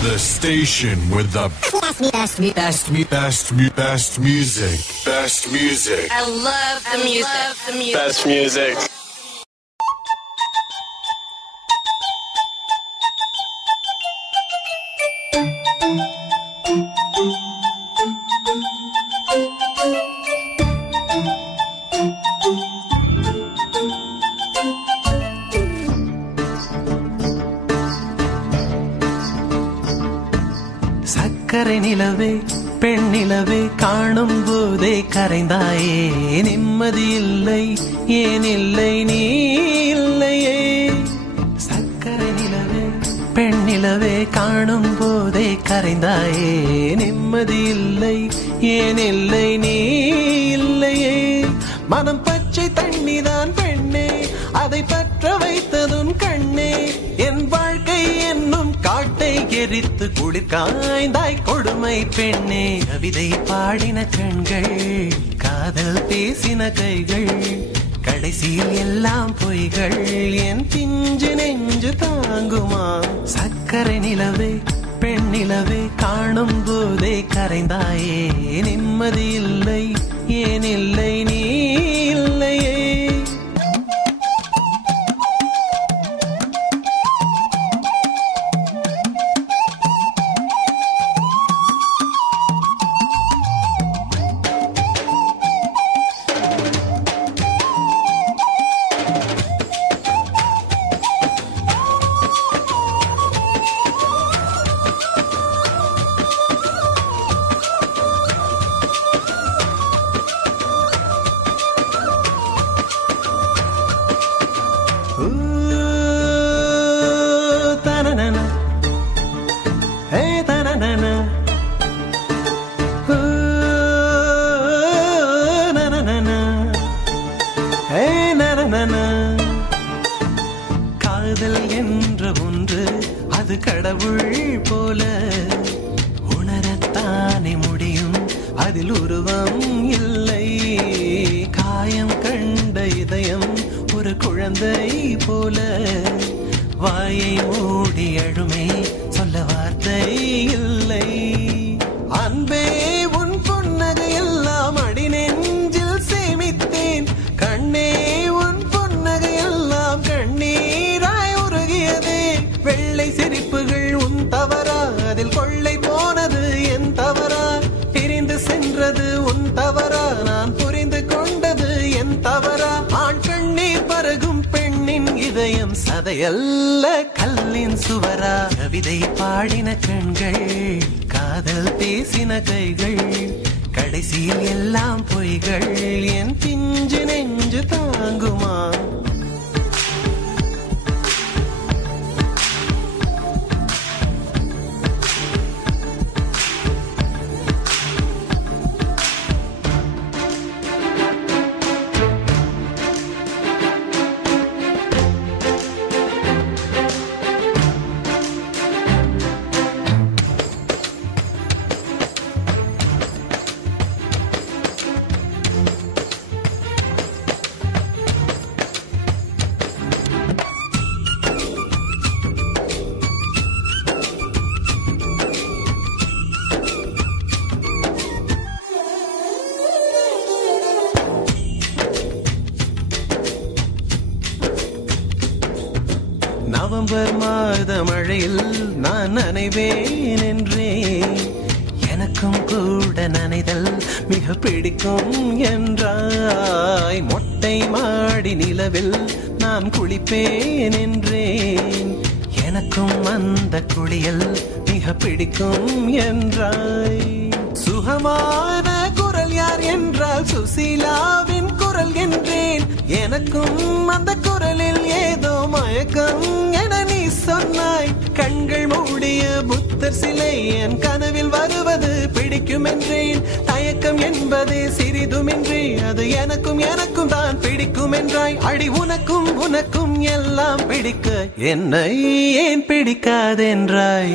The station with the best music. Best music. I love the music. Best music. சக்கரை நிலவே பெண் நிலவே காணும் போதே கரைந்தாயே நிம்மதி இல்லை ஏன் இல்லை நீ இல்லையே சக்கரை நிலவே பெண் நிலவே காணும் போதே கரைந்தாயே நிம்மதி இல்லை ஏன் இல்லை நீ இல்லையே மனம் பச்சை தண்ணிதான் பெண்ணே அதை பற்ற வைத்ததும் கண்ணே என் வாழ்க்கை என்னும் காட்டை எரித்து குளிர்காய்ந்தாய் கொடுமை பெண்ணே கவிதை பாடின கண்கள் காதல் பேசின கைகள் கடைசியில் எல்லாம் பொய்கள் என் பிஞ்சு நெஞ்சு தாங்குமா சக்கரை நிலவே பெண் நிலவே காணும் போதே கரைந்தாயே நிம்மதி இல்லை ஏன் இல்லை நீ இல்லையே காதல் என்ற ஒன்று அது கடவுள் போல உணரத்தானே முடியும் அதில் உருவம் இல்லை காயம் கண்ட இதயம் ஒரு குழந்தை போல வாயை மூடி அழுமே சொல்ல வார்த்தை இல்லை அன்பே உன் புன்னகை எல்லாம் அடி நெஞ்சில் சேமித்தேன் கண்ணே உன் புன்னகை எல்லாம் கண்ணீராய் உருகியதே வெள்ளை சிரிப்புகள் உன் தவறா அதில் கொள்ளை போனது என் தவறா பிரிந்து சென்றது உன் தவறா நான் புரிந்து கொண்டது என் தவறா ஆண் கண்ணீர் பருகும் பெண்ணின் இதயம் சதையல்ல கல்லின் சுவரா கவிதை பாடின கண்கள் காதல் பேசின கைகள் கடைசியில் எல்லாம் பொய்கள் என் பிஞ்சு நெஞ்சு தாங்குமா நவம்பர் மாத மழையில் நான் நனைவேன் என்றே எனக்கும் கூட நனைதல் மிக பிடிக்கும் என்றாய் மொட்டை மாடி நிலவில் நான் குளிப்பேன் என்றேன் எனக்கும் அந்த குளியல் மிக பிடிக்கும் என்றாய் சுகமான குரல் யார் என்றால் சுசீலாவின் குரல் என்றேன் எனக்கும் அந்த குரலில் ஏதோ மயக்கம் என நீ சொன்னாய் கண்கள் மூடிய புத்தர் சிலை என் கனவில் வருவது பிடிக்கும் என்றேன் தயக்கம் என்பதே சிறிதுமின்றி அது எனக்கும் எனக்கும் தான் பிடிக்கும் என்றாய் அடி உனக்கும் உனக்கும் எல்லாம் பிடிக்க என்னை ஏன் பிடிக்காதென்றாய்